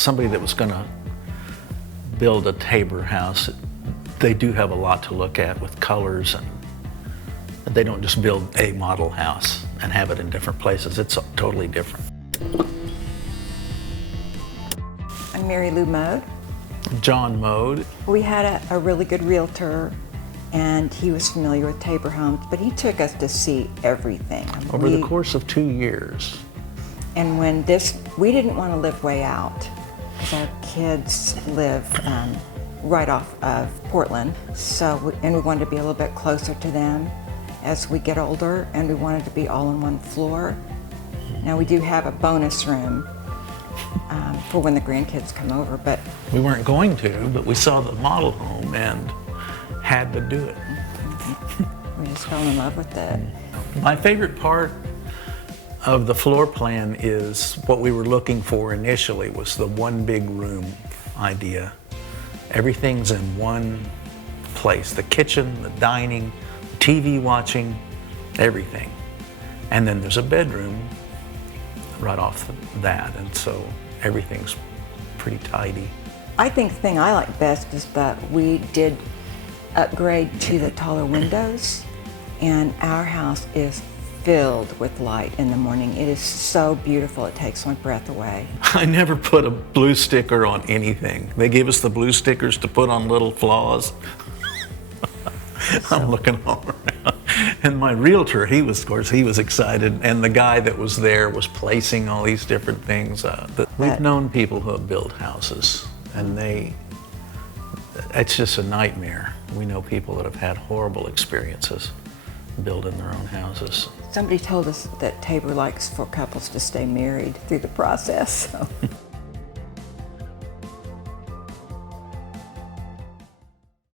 somebody that was going to build a Tabor house, they do have a lot to look at with colors, and they don't just build a model house and have it in different places. It's totally different. I'm Mary Lou Moad. John Moad. We had a really good realtor, and he was familiar with Tabor homes, but he took us to see everything. Over the course of 2 years. And when we didn't want to live way out, because our kids live right off of Portland, and we wanted to be a little bit closer to them as we get older, and we wanted to be all on one floor. Now we do have a bonus room for when the grandkids come over, but we weren't going to, but we saw the model home and had to do it. We just fell in love with it. My favorite part of the floor plan is what we were looking for initially was the one big room idea. Everything's in one place, the kitchen, the dining, TV watching, everything. And then there's a bedroom right off that, and so everything's pretty tidy. I think the thing I like best is that we did upgrade to the taller windows, and our house is filled with light in the morning. It is so beautiful, it takes my breath away. I never put a blue sticker on anything. They gave us the blue stickers to put on little flaws. I'm looking all around. And my realtor, he was excited, and the guy that was there was placing all these different things. We've known people who have built houses, and it's just a nightmare. We know people that have had horrible experiences building their own houses. Somebody told us that Tabor likes for couples to stay married through the process. So.